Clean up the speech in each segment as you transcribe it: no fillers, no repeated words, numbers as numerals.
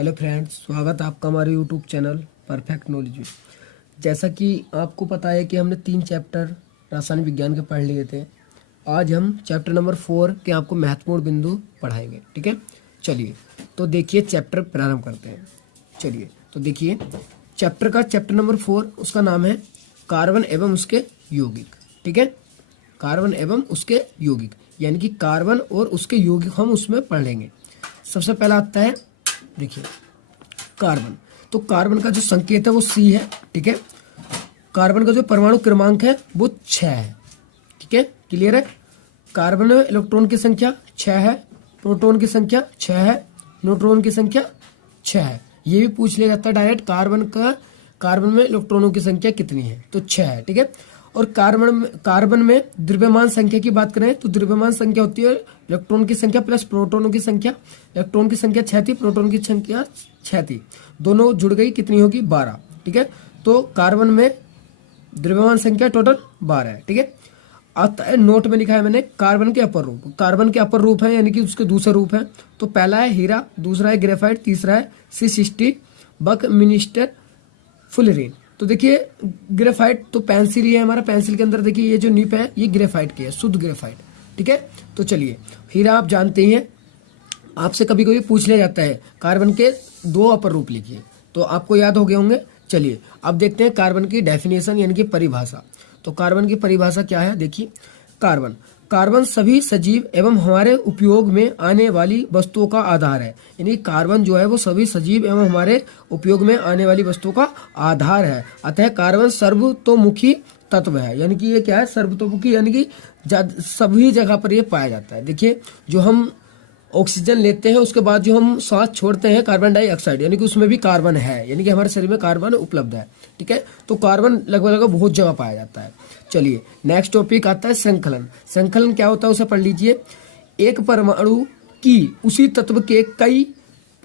Hello friends, स्वागत है आपका हमारे यूट्यूब चैनल परफेक्ट नॉलेज में। जैसा कि आपको पता है कि हमने 3 चैप्टर रासायनिक विज्ञान के पढ़ लिए थे। आज हम चैप्टर नंबर 4 के आपको महत्वपूर्ण बिंदु पढ़ाएंगे। ठीक है, चलिए तो देखिए चैप्टर प्रारंभ करते हैं। चलिए तो देखिए चैप्टर नंबर 4, उसका नाम है कार्बन एवं उसके यौगिक। ठीक है, कार्बन एवं उसके यौगिक, यानी कि कार्बन और उसके यौगिक हम उसमें पढ़ लेंगे। सबसे पहला आता है, देखिए कार्बन। तो कार्बन का जो संकेत है वो C है। ठीक है, कार्बन का जो परमाणु क्रमांक है वो 6 है। ठीक है, क्लियर है। कार्बन में इलेक्ट्रॉन की संख्या 6 है, प्रोटॉन की संख्या 6 है, न्यूट्रॉन की संख्या 6 है। ये भी पूछ लिया जाता है डायरेक्ट, कार्बन में इलेक्ट्रॉनों की संख्या कितनी है, तो 6 है। ठीक है, और कार्बन में द्रव्यमान संख्या की बात करें तो द्रव्यमान संख्या होती है इलेक्ट्रॉन की संख्या प्लस प्रोटॉनों की संख्या। इलेक्ट्रॉन की संख्या 6 थी, प्रोटॉन की संख्या 6 थी, दोनों जुड़ गई, कितनी होगी 12। ठीक है, तो कार्बन में द्रव्यमान संख्या टोटल 12 है। ठीक है, आता है नोट में लिखा है मैंने कार्बन के अपर रूप। कार्बन के अपर रूप है यानी कि उसके दूसरे रूप है। तो पहला है हीरा, दूसरा है ग्रेफाइट, तीसरा है C60 बकमिंस्टर फुलरीन। तो देखिए ग्रेफाइट तो पेंसिल ही है हमारा, पेंसिल के अंदर देखिए ये जो निप है ये ग्रेफाइट की है, शुद्ध ग्रेफाइट। ठीक है, तो चलिए हीरा आप जानते ही हैं, आपसे कभी कभी पूछ लिया जाता है कार्बन के 2 अपर रूप लिखिए, तो आपको याद हो गए होंगे। चलिए अब देखते हैं कार्बन की डेफिनेशन यानी कि परिभाषा। तो कार्बन की परिभाषा क्या है, देखिए कार्बन सभी सजीव एवं हमारे उपयोग में आने वाली वस्तुओं का आधार है। यानी कार्बन जो है वो सभी सजीव एवं हमारे उपयोग में आने वाली वस्तुओं का आधार है। अतः कार्बन सर्वतोमुखी तत्व है, यानी कि ये क्या है, सर्वतोमुखी, यानी कि सभी जगह पर ये पाया जाता है। देखिए जो हम ऑक्सीजन लेते हैं उसके बाद जो हम सांस छोड़ते हैं कार्बन डाइऑक्साइड, यानी कि उसमें भी कार्बन है, यानी कि हमारे शरीर में कार्बन उपलब्ध है। ठीक है, तो कार्बन लगभग बहुत जगह पाया जाता है। चलिए नेक्स्ट टॉपिक आता है श्रृंखलन। श्रृंखलन क्या होता है उसे पढ़ लीजिए। एक परमाणु की उसी तत्व के कई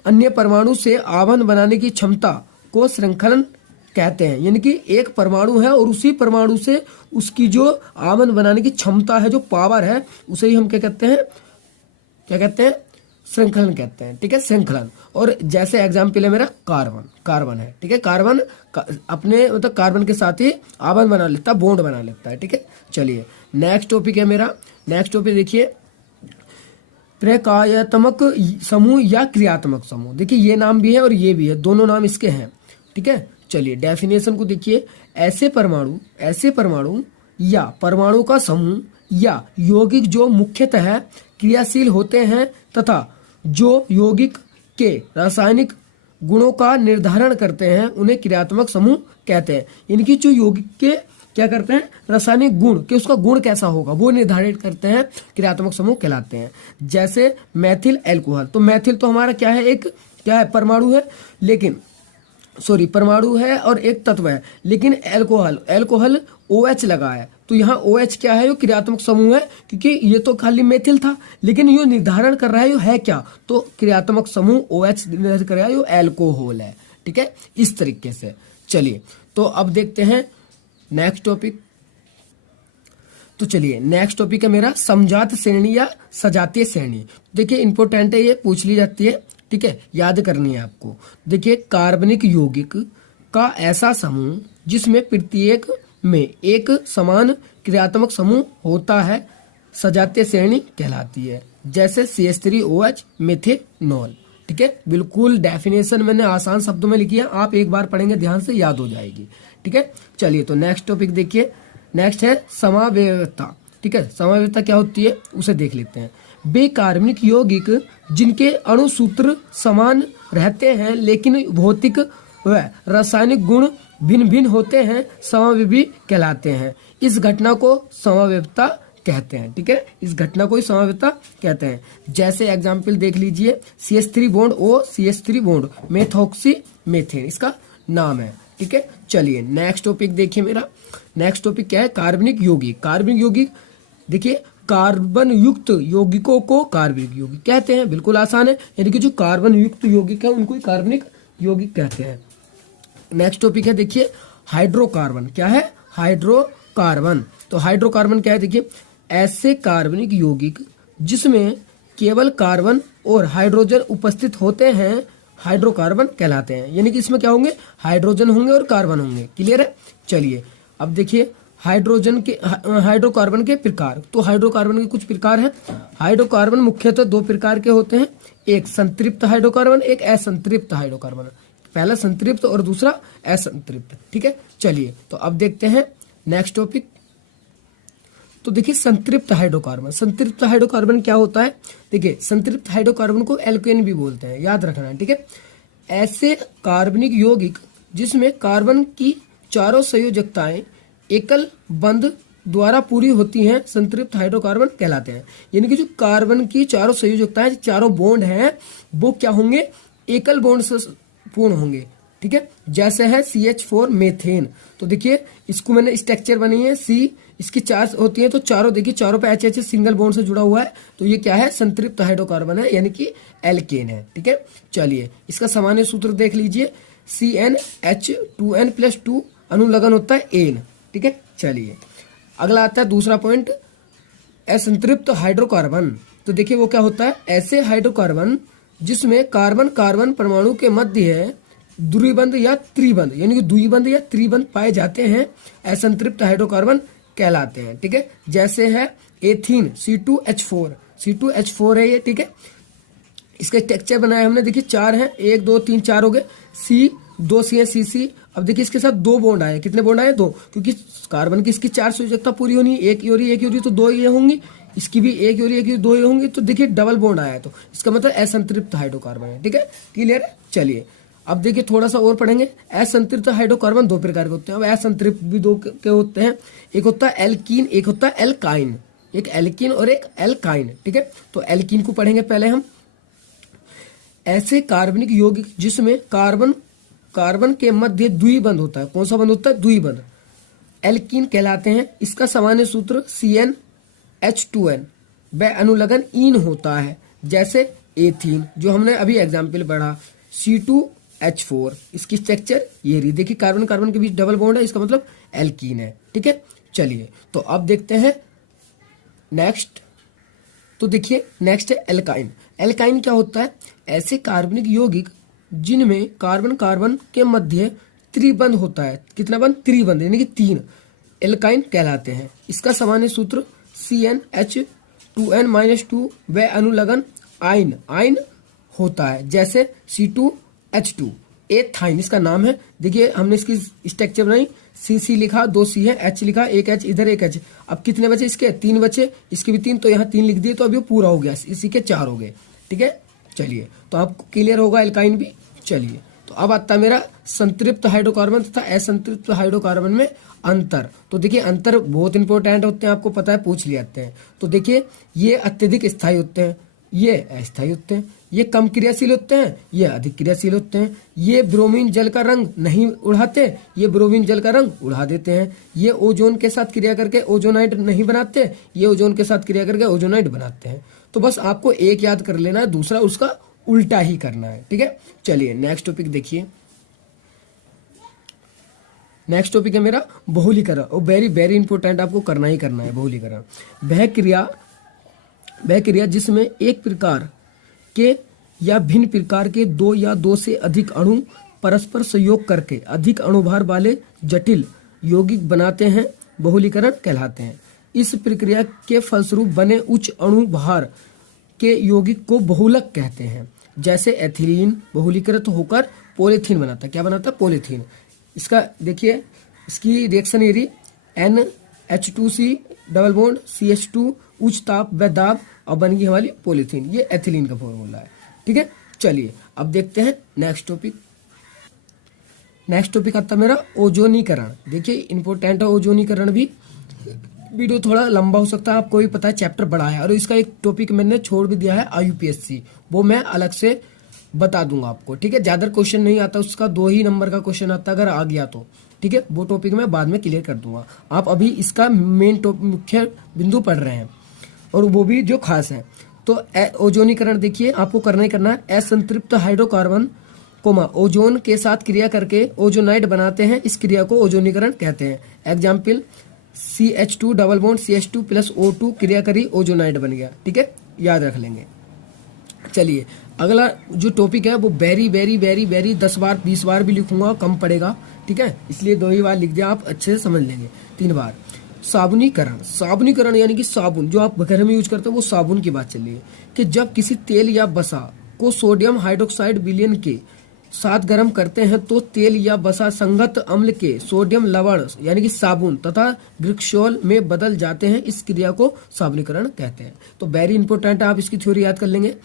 अन्य परमाणु से आवन बनाने की क्षमता को श्रृंखलन कहते हैं। यानी कि एक परमाणु है और उसी परमाणु से उसकी जो आवन बनाने की क्षमता है, जो पावर है, उसे ही हम क्या कहते हैं, श्रृंखलन कहते हैं। ठीक है, श्रृंखलन। और जैसे एग्जाम्पल है मेरा कार्बन है। ठीक है, कार्बन अपने मतलब कार्बन के साथ ही आवन बना लेता है, बॉन्ड बना लेता है। ठीक है, चलिए नेक्स्ट टॉपिक है मेरा। नेक्स्ट टॉपिक देखिए प्रकार्यात्मक समूह या क्रियात्मक समूह। देखिए ये नाम भी है और ये भी है, दोनों नाम इसके हैं। ठीक है, चलिए डेफिनेशन को देखिए। ऐसे परमाणु या परमाणु का समूह या यौगिक जो मुख्यतः क्रियाशील होते हैं तथा जो यौगिक के रासायनिक गुणों का निर्धारण करते हैं उन्हें क्रियात्मक समूह कहते हैं। यानी कि जो यौगिक के क्या करते हैं, रासायनिक गुण के उसका गुण कैसा होगा वो निर्धारित करते हैं, क्रियात्मक समूह कहलाते हैं। जैसे मैथिल एल्कोहल। तो मैथिल तो हमारा क्या है, एक क्या है, परमाणु है, लेकिन परमाणु है और एक तत्व है, लेकिन एल्कोहल OH लगा है, तो यहाँ OH क्या है, ये क्रियात्मक समूह है, क्योंकि ये तो खाली मेथिल था, लेकिन ये निर्धारण कर रहा है ये है क्या, तो क्रियात्मक समूह OH निर्धारित कर रहा है, ये एल्कोहल है। ठीक है, इस तरीके से। चलिए तो अब देखते हैं नेक्स्ट टॉपिक। तो चलिए नेक्स्ट टॉपिक है मेरा समजात श्रेणी या सजातीय श्रेणी। देखिए इंपॉर्टेंट है, ये पूछ ली जाती है। ठीक है, याद करनी है आपको। देखिए कार्बनिक यौगिक का ऐसा समूह जिसमें प्रत्येक में एक समान क्रियात्मक समूह होता है सजातीय श्रेणी कहलाती है। जैसे CH3OH मेथेनॉल। ठीक है, बिल्कुल डेफिनेशन मैंने आसान शब्दों में लिखी है, आप एक बार पढ़ेंगे ध्यान से याद हो जाएगी। ठीक है, चलिए तो नेक्स्ट टॉपिक देखिए। नेक्स्ट है समावयवता। ठीक है, समावयवता क्या होती है उसे देख लेते हैं। वे कार्बनिक यौगिक जिनके अणुसूत्र समान रहते हैं लेकिन भौतिक व रासायनिक गुण भिन्न भिन्न होते हैं समावयवी कहलाते हैं। इस घटना को समावयवता कहते हैं। ठीक है, इस घटना को ही समावयवता कहते हैं। जैसे एग्जाम्पल देख लीजिए, CH3 bond O CH3 bond methoxy methane इसका नाम है। ठीक है, चलिए नेक्स्ट टॉपिक देखिए मेरा। नेक्स्ट टॉपिक क्या है, कार्बनिक यौगिक। देखिए कार्बन युक्त यौगिकों को कार्बनिक यौगिक कहते हैं, बिल्कुल आसान है। यानी कि जो कार्बन युक्त यौगिक है उनको ही कार्बनिक यौगिक कहते हैं। नेक्स्ट टॉपिक है देखिए हाइड्रोकार्बन। क्या है, हाइड्रोकार्बन। तो हाइड्रोकार्बन क्या है, देखिए ऐसे कार्बनिक यौगिक जिसमें केवल कार्बन और हाइड्रोजन उपस्थित होते हैं हाइड्रोकार्बन कहलाते हैं। यानी कि इसमें क्या होंगे, हाइड्रोजन होंगे और कार्बन होंगे। क्लियर है। चलिए अब देखिए हाइड्रोकार्बन के प्रकार। तो हाइड्रोकार्बन के कुछ प्रकार हैं। हाइड्रोकार्बन मुख्यतः दो प्रकार के होते हैं, एक संतृप्त हाइड्रोकार्बन, एक असंतृप्त हाइड्रोकार्बन। पहला संतृप्त और दूसरा असंतृप्त। ठीक है। चलिए तो अब देखते हैं नेक्स्ट टॉपिक। तो देखिए संतृप्त हाइड्रोकार्बन। संतृप्त हाइड्रोकार्बन क्या होता है, देखिए संतृप्त हाइड्रोकार्बन को एल्केन भी बोलते हैं, याद रखना है। ठीक है। ऐसे कार्बनिक यौगिक जिसमें कार्बन की चारों संयोजकताएं एकल बंध द्वारा पूरी होती हैं संतृप्त हाइड्रोकार्बन कहलाते हैं। यानी कि जो कार्बन की चारों संयोजकताएं, चारों बॉन्ड हैं, वो क्या होंगे, एकल बॉन्ड से पूर्ण होंगे। ठीक है। जैसे है CH4 मेथेन। तो देखिए इसको मैंने स्ट्रक्चर बनी है C, इसकी चार होती है तो चारों देखिए, चारों पे HH सिंगल बॉन्ड से जुड़ा हुआ है। तो ये क्या है, संतृप्त हाइड्रोकार्बन है, यानी कि एल्केन है। ठीक है। चलिए इसका सामान्य सूत्र देख लीजिए, CnH2n+2 अनुलग्न होता है एन। ठीक है। चलिए अगला आता है दूसरा पॉइंट, असंतृप्त हाइड्रोकार्बन। तो देखिए वो क्या होता है, ऐसे हाइड्रोकार्बन जिसमें कार्बन कार्बन परमाणु के मध्य है द्विबंध या त्रिबंध, यानी कि द्विबंध या त्रिबंध पाए जाते हैं, असंतृप्त हाइड्रोकार्बन कहलाते हैं। ठीक है। जैसे है एथीन C2H4, C2H4 है ये। ठीक है। इसका स्ट्रक्चर बनाया हमने, देखिए चार है, 1 2 3 4 हो गए, C 2 C है CC। अब देखिए इसके साथ दो बॉन्ड आए, कितने बॉन्ड आए, 2, क्योंकि कार्बन की इसकी चार संयोजकता पूरी होनी है, एक यूरी तो 2 ये होंगी, इसकी भी एक यूरी 2 ये होंगी। तो देखिए डबल बॉन्ड आया, तो इसका मतलब असंतृप्त हाइड्रोकार्बन है। ठीक है। क्लियर है। चलिए अब देखिए थोड़ा सा और पढ़ेंगे। असंतृप्त हाइड्रोकार्बन दो प्रकार के होते हैं। अब असंतृप्त भी दो के होते हैं, एक होता है एल्कीन, एक होता है एल्काइन। एक एल्कीन और एक एल्काइन। ठीक है। तो एल्कीन को पढ़ेंगे पहले हम। ऐसे कार्बनिक यौगिक जिसमें कार्बन के मध्य द्विबंध होता है, कौन सा बंध होता है, द्विबंध, एल्कीन कहलाते हैं। इसका सामान्य सूत्र CnH2n व अनुलग्न ईन होता है। जैसे एथीन, जो हमने अभी एग्जाम्पल पढ़ा, C2H4, इसकी स्ट्रक्चर ये रही, देखिए कार्बन कार्बन के बीच डबल बॉन्ड है, इसका मतलब एल्कीन है। ठीक है। चलिए तो अब देखते हैं नेक्स्ट। तो देखिए नेक्स्ट है एल्काइन। एल्काइन क्या होता है, ऐसे कार्बनिक यौगिक जिनमें कार्बन कार्बन के मध्य त्रिबंध होता है। कितना बंध, त्रिबंध, यानी कि 3, एल्काइन कहलाते हैं। इसका सामान्य सूत्र CnH2n-2 व अनुलग्न आइन होता है। जैसे C2H2 एथाइन इसका नाम है। देखिए हमने इसकी स्ट्रक्चर बनाई, CC लिखा, 2 C है, H लिखा, एक H इधर, एक H। अब कितने बचे इसके, 3 बचे, इसके भी 3, तो यहाँ 3 लिख दिए, तो अभी पूरा हो गया, इसी के 4 हो गए। ठीक है। चलिए तो आपको क्लियर होगा एल्काइन भी। चलिए तो अब आता है मेरा संतृप्त हाइड्रोकार्बन तथा असंतृप्त हाइड्रोकार्बन में अंतर। तो देखिए अंतर बहुत इंपॉर्टेंट होते हैं, आपको पता है, पूछ लिए जाते हैं। तो देखिए ये अत्यधिक स्थायी होते हैं, ये अस्थायी होते हैं, ये कम क्रियाशील होते हैं, ये अधिक क्रियाशील होते हैं, ये ब्रोमीन जल का रंग नहीं उड़ाते, ये ब्रोमीन जल का रंग उड़ा देते हैं, ये ओजोन के साथ क्रिया करके ओजोनाइड नहीं बनाते, ये ओजोन के साथ क्रिया करके ओजोनाइड बनाते हैं। तो बस आपको एक याद कर लेना है, दूसरा उसका उल्टा ही करना है। ठीक है। चलिए नेक्स्ट टॉपिक देखिए। नेक्स्ट टॉपिक है मेरा बहुलीकरण, और वेरी वेरी इंपॉर्टेंट, आपको करना ही करना है बहुलीकरण। वह क्रिया जिसमें एक प्रकार के या भिन्न प्रकार के 2 या 2 से अधिक अणु परस्पर संयोग करके अधिक अणुभार वाले जटिल यौगिक बनाते हैं, बहुलीकरण कहलाते हैं। इस प्रक्रिया के फलस्वरूप बने उच्च अणुभार के यौगिक को बहुलक कहते हैं। जैसे एथिलीन बहुलीकृत होकर पॉलीथीन बनाता है, क्या बनाता है, पॉलीथीन। इसका देखिए इसकी रिएक्शन ये रही, NH2C डबल बॉन्ड CH2 उच्च ताप व दाब और बन गई हमारी पॉलीथीन। ये एथिलीन का फॉर्मूला है। ठीक है। चलिए अब देखते हैं नेक्स्ट टॉपिक। नेक्स्ट टॉपिक आता है मेरा ओजोनीकरण। देखिए इंपॉर्टेंट है ओजोनीकरण भी। वीडियो थोड़ा लंबा हो सकता है, आपको भी पता है चैप्टर बड़ा है, और इसका एक टॉपिक मैंने छोड़ भी दिया है IUPSC, वो मैं अलग से बता दूंगा आपको। ठीक है। ज्यादा क्वेश्चन नहीं आता, उसका 2 ही नंबर का क्वेश्चन आता है अगर आ गया तो। ठीक है। वो टॉपिक मैं बाद में क्लियर कर दूंगा। आप अभी इसका मेन मुख्य बिंदु पढ़ रहे हैं, और वो भी जो खास है। तो ओजोनीकरण देखिए आपको करना ही करना है। असंतृप्त हाइड्रोकार्बन ओजोन के साथ क्रिया करके ओजोनाइड बनाते हैं, इस क्रिया को ओजोनीकरण कहते हैं। Example CH2 double bond CH2 + O2 क्रिया करी, ओजोनाइड बन गया। ठीक है। याद रख लेंगे। चलिए अगला जो टॉपिक है वो वेरी वेरी वेरी वेरी 10 बार 20 बार भी लिखूंगा कम पड़ेगा, ठीक है, इसलिए 2 ही बार लिख दिया, आप अच्छे से समझ लेंगे। 3 बार साबुनीकरण। साबुनीकरण यानी कि साबुन जो आप घर में यूज करते हो वो साबुन की बात चल रही है कि जब किसी तेल या वसा को सोडियम हाइड्रोक्साइड विलयन के साथ गर्म करते हैं तो तेल या वसा संगत अम्ल के सोडियम लवण यानी कि साबुन तथा ग्लिसरॉल में बदल जाते हैं। इस क्रिया को साबुनीकरण कहते हैं। तो वेरी इंपॉर्टेंट है, आप इसकी थ्योरी याद कर लेंगे।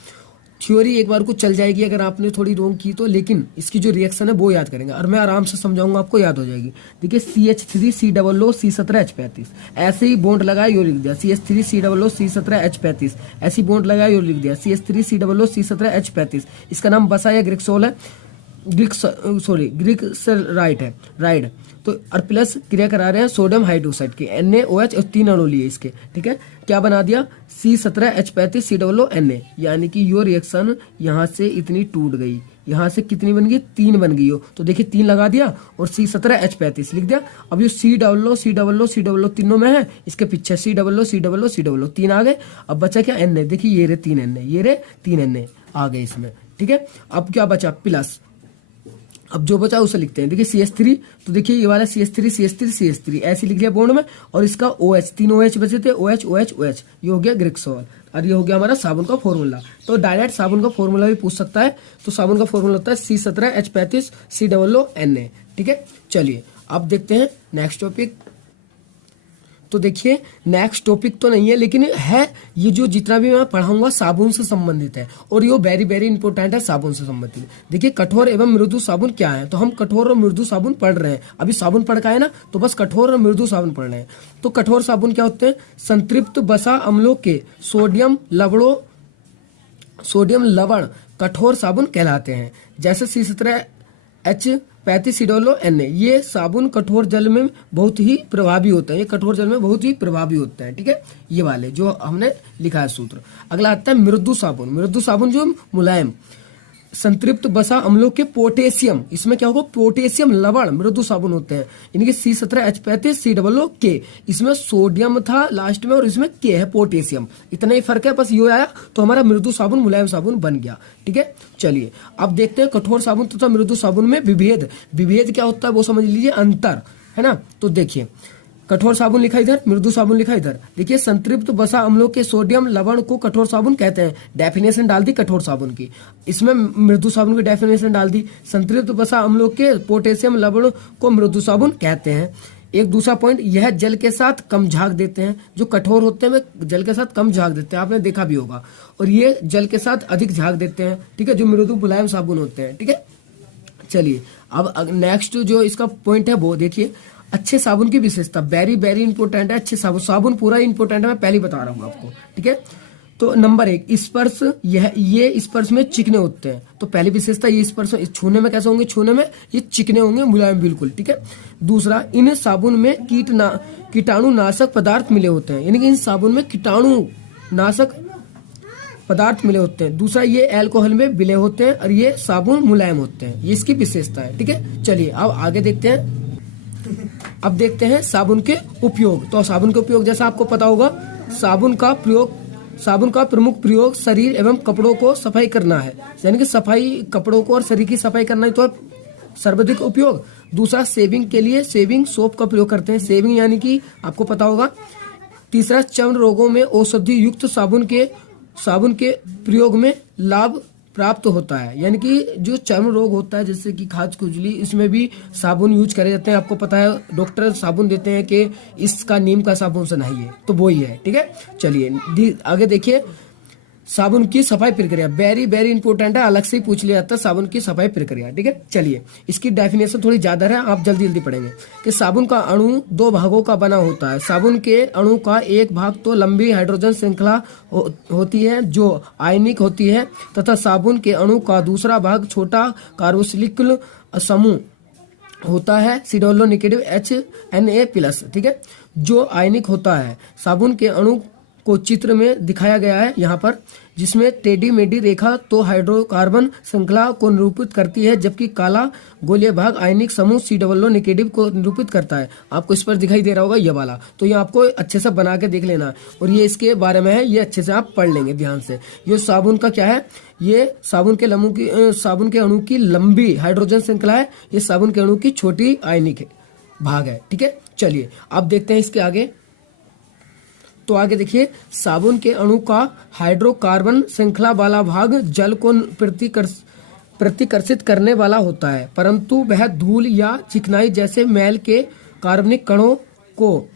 थ्योरी एक बार को चल जाएगी अगर आपने थोड़ी रोंग की तो, लेकिन इसकी जो रिएक्शन है वो याद करेंगे और मैं आराम से समझाऊंगा, आपको याद हो जाएगी। देखिए CH3 COO C17 H35 ऐसे ही बॉन्ड लगाया यो लिख दिया, CH3 COO C17 H35 ऐसी बॉन्ड लगाया यो लिख दिया, CH3 COO C17 H35। इसका नाम बसा या ग्लिसरॉल है, ग्लिसराइड है, राइड। तो और प्लस क्रिया करा रहे हैं सोडियम हाइड्रोक्साइड की NaOH और 3 अणु लिए इसके, ठीक है। क्या बना दिया C17 H35 COO Na, यानी कि यो रिएक्शन यहाँ से इतनी टूट गई, यहाँ से कितनी बन गई 3 बन गई हो। तो देखिए 3 लगा दिया और C17 H35 लिख दिया। अब ये COO तीनों में है, इसके पीछे COO 3 आ गए। अब बचा क्या Na, देखिए ये रे 3 Na, ये रे 3 Na आ गए इसमें, ठीक है। अब क्या बचा प्लस, अब जो बचा उसे लिखते हैं। देखिए CH3, तो देखिए ये वाला CH3 ऐसे लिख दिया बॉन्ड में, और इसका OH 3 OH बचे थे, OH ये हो गया ग्लिसरॉल, और ये हो गया हमारा साबुन का फॉर्मूला। तो डायरेक्ट साबुन का फॉर्मूला भी पूछ सकता है। तो साबुन का फॉर्मूला होता है C17 H35 COO Na, ठीक है। चलिए अब देखते हैं नेक्स्ट टॉपिक। तो देखिए नेक्स्ट टॉपिक तो नहीं है लेकिन है, ये जो जितना भी मैं पढ़ाऊंगा साबुन से संबंधित है और ये वेरी वेरी इंपॉर्टेंट है साबुन से संबंधित। देखिए कठोर एवं मृदु साबुन क्या है, तो हम कठोर और मृदु साबुन पढ़ रहे हैं। अभी साबुन पढ़ का है ना, तो बस कठोर और मृदु साबुन पढ़ रहे हैं। तो कठोर साबुन क्या होते हैं, संतृप्त वसा अम्लों के सोडियम लवण कठोर साबुन कहलाते हैं। जैसे C17 H35 COO Na, ये साबुन कठोर जल में बहुत ही प्रभावी होता है, ये कठोर जल में बहुत ही प्रभावी होता है, ठीक है। ये वाले जो हमने लिखा है सूत्र। अगला आता है मृदु साबुन। मृदु साबुन जो मुलायम संतृप्त वसा अम्लों के पोटेशियम, इसमें क्या होगा पोटेशियम लवण मृदु साबुन होते हैं। इनके C17 H35 COO K, इसमें सोडियम था लास्ट में और इसमें K है पोटेशियम, इतना ही फर्क है, बस ये आया तो हमारा मृदु साबुन मुलायम साबुन बन गया, ठीक है। चलिए अब देखते हैं कठोर साबुन तथा मृदु साबुन में विभेद। विभेद क्या होता है वो समझ लीजिए, अंतर है ना। तो देखिए कठोर साबुन लिखा इधर, मृदु साबुन लिखा इधर। देखिए संतृप्त वसा अम्लों के सोडियम लवण को कठोर साबुन कहते हैं। डेफिनेशन डाल दी कठोर साबुन की, इसमें मृदु साबुन की डेफिनेशन डाल दी। संतृप्त वसा अम्लों के पोटेशियम लवण को मृदु साबुन कहते हैं। एक दूसरा पॉइंट, यह जल के साथ कम झाग देते हैं। जो कठोर होते हैं वे जल के साथ कम झाग देते हैं, आपने देखा भी होगा, और ये जल के साथ अधिक झाग देते हैं, ठीक है, जो मृदु मुलायम साबुन होते हैं, ठीक है। चलिए अब नेक्स्ट जो इसका पॉइंट है वो देखिए, अच्छे साबुन की विशेषता, वेरी वेरी इंपॉर्टेंट है। अच्छे साबुन, साबुन पूरा इंपॉर्टेंट है, मैं पहले बता रहा हूँ आपको, ठीक है। तो नंबर 1 स्पर्श, ये स्पर्श में चिकने होते हैं। तो पहली विशेषता ये स्पर्श छूने में कैसे होंगे, छूने में ये चिकने होंगे, मुलायम बिल्कुल, ठीक है। दूसरा, इन साबुन में कीटाणुनाशक पदार्थ मिले होते हैं, यानी कि इन साबुन में कीटाणुनाशक पदार्थ मिले होते हैं। दूसरा, ये अल्कोहल में विलय होते हैं और ये साबुन मुलायम होते हैं, ये इसकी विशेषता है, ठीक है। चलिए अब आगे देखते हैं। अब देखते हैं साबुन के उपयोग। तो साबुन के उपयोग जैसा आपको पता होगा, साबुन का प्रमुख प्रयोग शरीर एवं कपड़ों को सफाई करना है, यानी कि सफाई कपड़ों को और शरीर की सफाई करना ही तो सर्वाधिक उपयोग। दूसरा, सेविंग के लिए सेविंग सोप का प्रयोग करते हैं, सेविंग यानी कि आपको पता होगा। तीसरा, चर्म रोगों में औषधि युक्त साबुन के प्रयोग में लाभ प्राप्त होता है, यानी कि जो चर्म रोग होता है जैसे कि खाज खुजली, इसमें भी साबुन यूज करे जाते हैं। आपको पता है डॉक्टर साबुन देते हैं कि इसका नीम का साबुन से नहाइए, तो वो ही है, ठीक है। चलिए आगे देखिए, साबुन की सफाई प्रक्रिया वेरी वेरी इंपॉर्टेंट है, अलग से ही पूछ लिया जाता है साबुन की सफाई प्रक्रिया, ठीक है। चलिए इसकी डेफिनेशन थोड़ी ज्यादा है, आप जल्दी जल्दी पढ़ेंगे कि साबुन का अणु 2 भागों का बना होता है। साबुन के अणु का एक भाग तो लंबी हाइड्रोजन श्रृंखला होती है जो आयनिक होती है, तथा साबुन के अणु का दूसरा भाग छोटा कार्बोक्सिलिक समूह होता है, COO- HNA+, ठीक है, जो आयनिक होता है। साबुन के अणु को चित्र में दिखाया गया है यहाँ पर, जिसमें टेढ़ी मेढ़ी रेखा तो हाइड्रोकार्बन श्रृंखला को निरूपित करती है, जबकि काला गोलीय भाग आयनिक समूह COO नेगेटिव को निरूपित करता है। आपको इस पर दिखाई दे रहा होगा ये वाला, तो ये आपको अच्छे से बना के देख लेना है और ये इसके बारे में है, ये अच्छे से आप पढ़ लेंगे ध्यान से। ये साबुन का क्या है, ये साबुन के अणु की लंबी हाइड्रोजन श्रृंखला है, ये साबुन के अणु की छोटी आयनिक भाग है। ठीक है, चलिए अब देखते हैं इसके आगे। तो आगे देखिए, साबुन के अणु का हाइड्रोकार्बन श्रृंखला वाला भाग जल को प्रतिकर्षित करने वाला होता है, परंतु वह धूल या चिकनाई जैसे मैल के कार्बनिक कणों को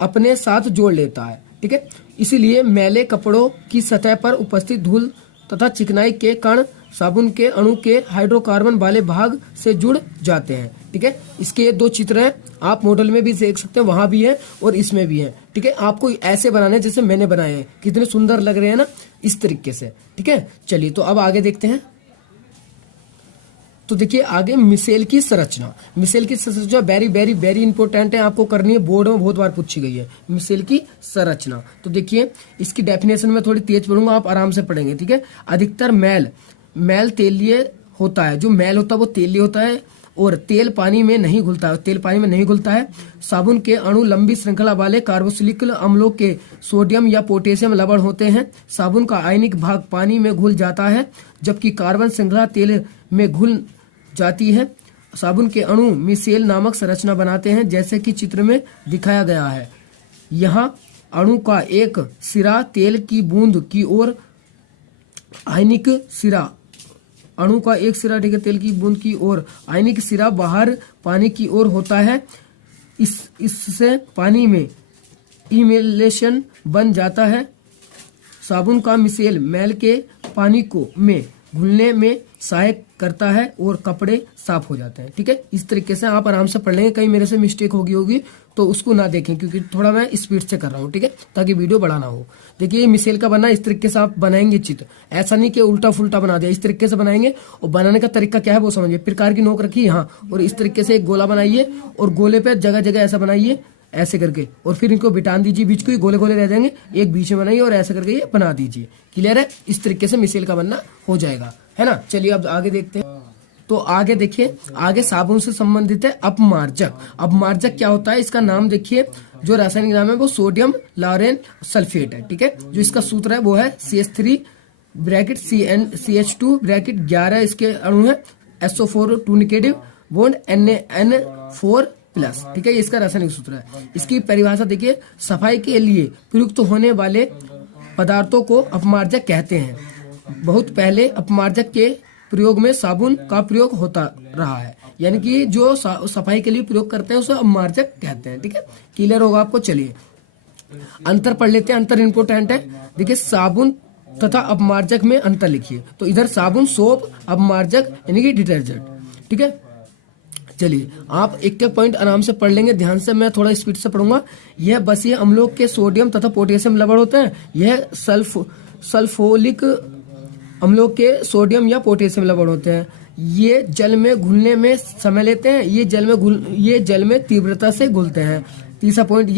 अपने साथ जोड़ लेता है। ठीक है, इसीलिए मैले कपड़ों की सतह पर उपस्थित धूल तथा चिकनाई के कण साबुन के अणु के हाइड्रोकार्बन वाले भाग से जुड़ जाते हैं। ठीक है, इसके ये 2 चित्र हैं, आप मॉडल में भी देख सकते हैं, वहां भी है और इसमें भी है। ठीक है, आपको ऐसे बनाने जैसे मैंने बनाए हैं, कितने सुंदर लग रहे हैं ना, इस तरीके से। ठीक है, चलिए तो अब आगे देखते हैं। तो देखिए आगे मिसेल की संरचना। मिसेल की संरचना वेरी वेरी वेरी इंपॉर्टेंट है, आपको करनी है, बोर्ड में बहुत बार पूछी गई है मिसेल की संरचना। तो देखिए इसकी डेफिनेशन में थोड़ी तेज पढ़ूंगा, आप आराम से पढ़ेंगे। ठीक है, अधिकतर मैल तेलीय होता है, जो मैल होता है वो तेलीय होता है और तेल पानी में नहीं घुलता है। साबुन के अणु लंबी श्रृंखला वाले कार्बोक्सिलिक अम्लों के सोडियम या पोटेशियम लवण होते हैं। साबुन का आयनिक भाग पानी में घुल जाता है, जबकि कार्बन श्रृंखला तेल में घुल जाती है। साबुन के अणु मिसेल नामक संरचना बनाते हैं, जैसे कि चित्र में दिखाया गया है। यहाँ अणु का एक सिरा तेल की बूंद की ओर आयनिक सिरा अणु का एक सिरा ठीक है तेल की बूंद की ओर आयनिक सिरा बाहर पानी की ओर होता है। इससे पानी में इमेलेशन बन जाता है। साबुन का मिसेल मैल के पानी को में घुलने में सहायक करता है और कपड़े साफ हो जाते हैं। ठीक है, इस तरीके से आप आराम से पढ़ लेंगे। कहीं मेरे से मिस्टेक होगी तो उसको ना देखें, क्योंकि थोड़ा मैं स्पीड से कर रहा हूँ। ठीक है, ताकि वीडियो बड़ा ना हो। देखिए ये मिसेल का बना, इस तरीके से आप बनाएंगे चित्र, ऐसा नहीं कि उल्टा फुल्टा बना दिया, इस तरीके से बनाएंगे। और बनाने का तरीका क्या है वो समझिए। प्रकार की नोक रखिए यहाँ और इस तरीके से एक गोला बनाइए और गोले पे जगह जगह ऐसा बनाइए ऐसे करके, और फिर इनको बिटान दीजिए, बीच को गोले गोले रह जाएंगे, एक बीच में बनाइए और ऐसे करके ये बना दीजिए। क्लियर है, इस तरीके से मिसेल का बनना हो जाएगा, है ना। चलिए अब आगे देखते हैं। तो आगे देखिए, आगे साबुन से संबंधित है अपमार्जक। अपमार्जक क्या होता है, इसका नाम देखिए, जो रासायनिक नाम है वो सोडियम लॉरेन सल्फेट है। ठीक है, जो इसका सूत्र है वो है CH3 ब्रैकेट CH2 ब्रैकेट 11 इसके अणु है, SO4 2 negative bond NaN4 plus. ठीक है, ये इसका रासायनिक सूत्र है। इसकी परिभाषा देखिए, सफाई के लिए प्रयुक्त होने वाले पदार्थों को अपमार्जक कहते हैं। बहुत पहले अपमार्जक के प्रयोग में साबुन का प्रयोग होता रहा है, यानी कि जो सफाई के लिए प्रयोग करते हैं उसे अपमार्जक कहते हैं। ठीक है, क्लियर होगा आपको। चलिए अंतर पढ़ लेते हैं, अंतर इंपोर्टेंट है। देखिए साबुन तथा अपमार्जक में अंतर लिखिए। तो इधर साबुन सोप, अपमार्जक यानी कि डिटर्जेंट। ठीक है, चलिए आप एक एक पॉइंट आराम से पढ़ लेंगे ध्यान से, मैं थोड़ा स्पीड से पढ़ूंगा। यह बसीय अम्लों के सोडियम तथा पोटेशियम लवण होते हैं। यह सल्फोलिक अम्लों के सोडियम या पोटेशियम लवण होते हैं। ये जल में घुलने में समय लेते हैं, ये जल में तीव्रता से घुलते हैं। तीसरा पॉइंट,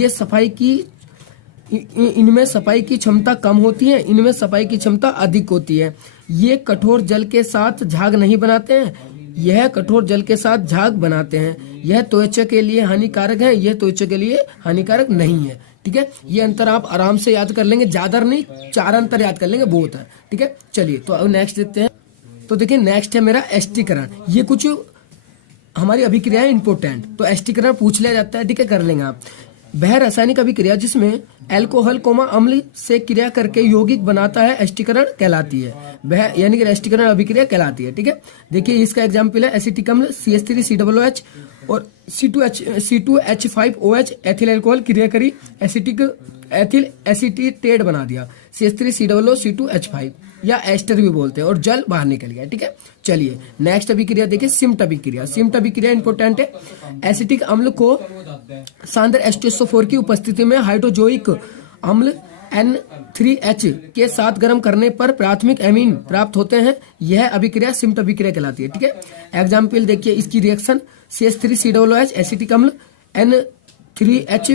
इनमें सफाई की क्षमता कम होती है, इनमें सफाई की क्षमता अधिक होती है। ये कठोर जल के साथ झाग नहीं बनाते हैं, यह कठोर जल के साथ झाग बनाते हैं। यह त्वचा के लिए हानिकारक है, यह त्वचा के लिए हानिकारक नहीं है। ठीक है, ये अंतर आप आराम से याद कर लेंगे, ज्यादा नहीं, 4 अंतर याद कर लेंगे, बहुत है। ठीक है, चलिए तो अब नेक्स्ट देखते हैं। तो देखिए नेक्स्ट है मेरा एस्टीकरण। ये कुछ हमारी अभिक्रिया इंपोर्टेंट, तो एस्टीकरण पूछ लिया जाता है। ठीक है, कर लेंगे आप। वह रासायनिक अभिक्रिया जिसमें अल्कोहल अम्ल से क्रिया करके यौगिक बनाता है एस्टीकरण कहलाती है। वह यानी कि एस्टीकरण अभिक्रिया कहलाती है। ठीक है, देखिए इसका एग्जाम्पल है एसिटिक अम्ल CH3COOH और C2H5OH एथिल अल्कोहल क्रिया करी एथिल एसिटेट बना दिया, CH3COO C2H5 या एस्टर भी बोलते हैं, और जल बाहर निकल गया। ठीक है, चलिए नेक्स्ट अभिक्रिया देखिए, सिम्ट अभिक्रिया। सिम्ट अभिक्रिया इंपोर्टेंट है। एसिटिक अम्ल को सांद्र H2SO4 की उपस्थिति में हाइड्रोजोइक अम्ल N3H के साथ गर्म करने पर प्राथमिक एमीन प्राप्त होते हैं। यह अभिक्रिया सिम्ट अभिक्रिया कहलाती है। ठीक है, एग्जाम्पल देखिए इसकी रिएक्शन, CH3COOH एसिटिक अम्ल 3H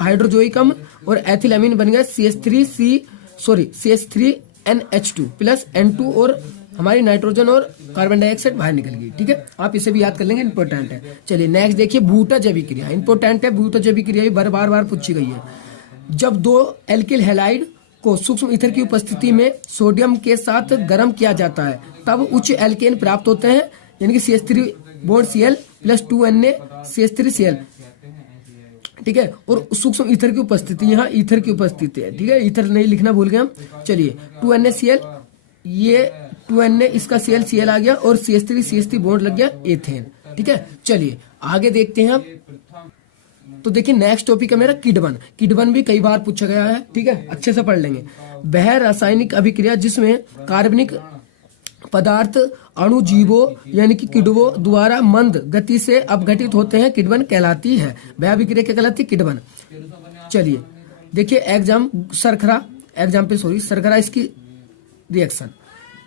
हाइड्रोजोइकम और एथिलमीन बन गया CH3NH2 प्लस N2 और हमारी नाइट्रोजन और कार्बन डाइऑक्साइड बाहर निकल गई। ठीक है, आप इसे भी याद कर लेंगे, इंपॉर्टेंट है। चलिए नेक्स्ट देखिए, बूटा जैविक क्रिया इंपॉर्टेंट है। बूटा जैविक क्रिया भी बार बार पूछी गई है। जब दो एल्किल हैलाइड को सूक्ष्म ईथर की उपस्थिति में सोडियम के साथ गर्म किया जाता है तब उच्च एल्केन प्राप्त होते हैं, यानी कि CH3 bond Cl plus 2Na CH3Cl। ठीक है, और सूक्ष्म ईथर की उपस्थिति, यहाँ ईथर की उपस्थिति है। ठीक है, ईथर नहीं लिखना भूल गए हम। चलिए 2NaCl, ये 2Na इसका Cl आ गया और CH3 बॉन्ड लग गया एथेन। ठीक है, चलिए आगे देखते हैं हम। तो देखिए नेक्स्ट टॉपिक है मेरा किडबन। किडबन भी कई बार पूछा गया है। ठीक है, अच्छे से पढ़ लेंगे। वह रासायनिक अभिक्रिया जिसमें कार्बनिक पदार्थ अणुजीवों यानी कि किडवों द्वारा मंद गति से अपघटित होते हैं, किडबन कहलाती है। वह अभिक्रिया क्या कहलाती है? किडबन। चलिए देखिए सरखरा इसकी रिएक्शन।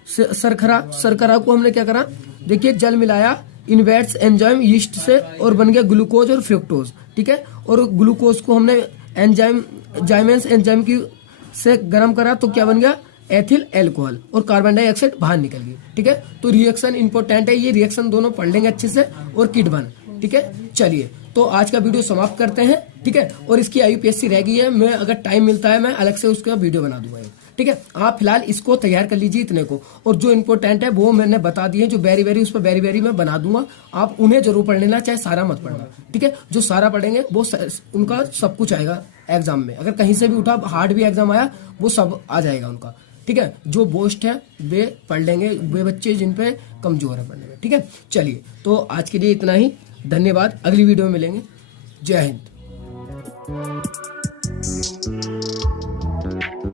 सरखरा को हमने क्या करा, देखिए जल मिलाया इन्वर्ट्स एंजाइम यीस्ट से और बन गया ग्लूकोज और फ्रुक्टोज। ठीक है, और ग्लूकोज को हमने जाइमेंस एंजाइम की से गर्म करा तो क्या बन गया? एथिल एल्कोहल और कार्बन डाइऑक्साइड बाहर निकल गई। ठीक है, तो रिएक्शन इंपॉर्टेंट है, ये रिएक्शन दोनों पढ़ लेंगे अच्छे से, और किडबन। ठीक है, चलिए तो आज का वीडियो समाप्त करते हैं। ठीक है, और इसकी IUPAC रह गई है, मैं अगर टाइम मिलता है मैं अलग से उसका वीडियो बना दूंगा। ठीक है, आप फिलहाल इसको तैयार कर लीजिए इतने को, और जो इंपॉर्टेंट है वो मैंने बता दिए, जो वेरी वेरी उस पर वेरी वेरी मैं बना दूंगा, आप उन्हें जरूर पढ़ लेना, चाहे सारा मत पढ़ना। ठीक है, जो सारा पढ़ेंगे वो उनका सब कुछ आएगा एग्जाम में, अगर कहीं से भी उठा हार्ड भी एग्जाम आया वो सब आ जाएगा उनका। ठीक है, जो बोस्ट है वे पढ़ लेंगे, वे बच्चे जिन पे कमजोर है पढ़ने में। ठीक है, चलिए तो आज के लिए इतना ही, धन्यवाद, अगली वीडियो में मिलेंगे। जय हिंद।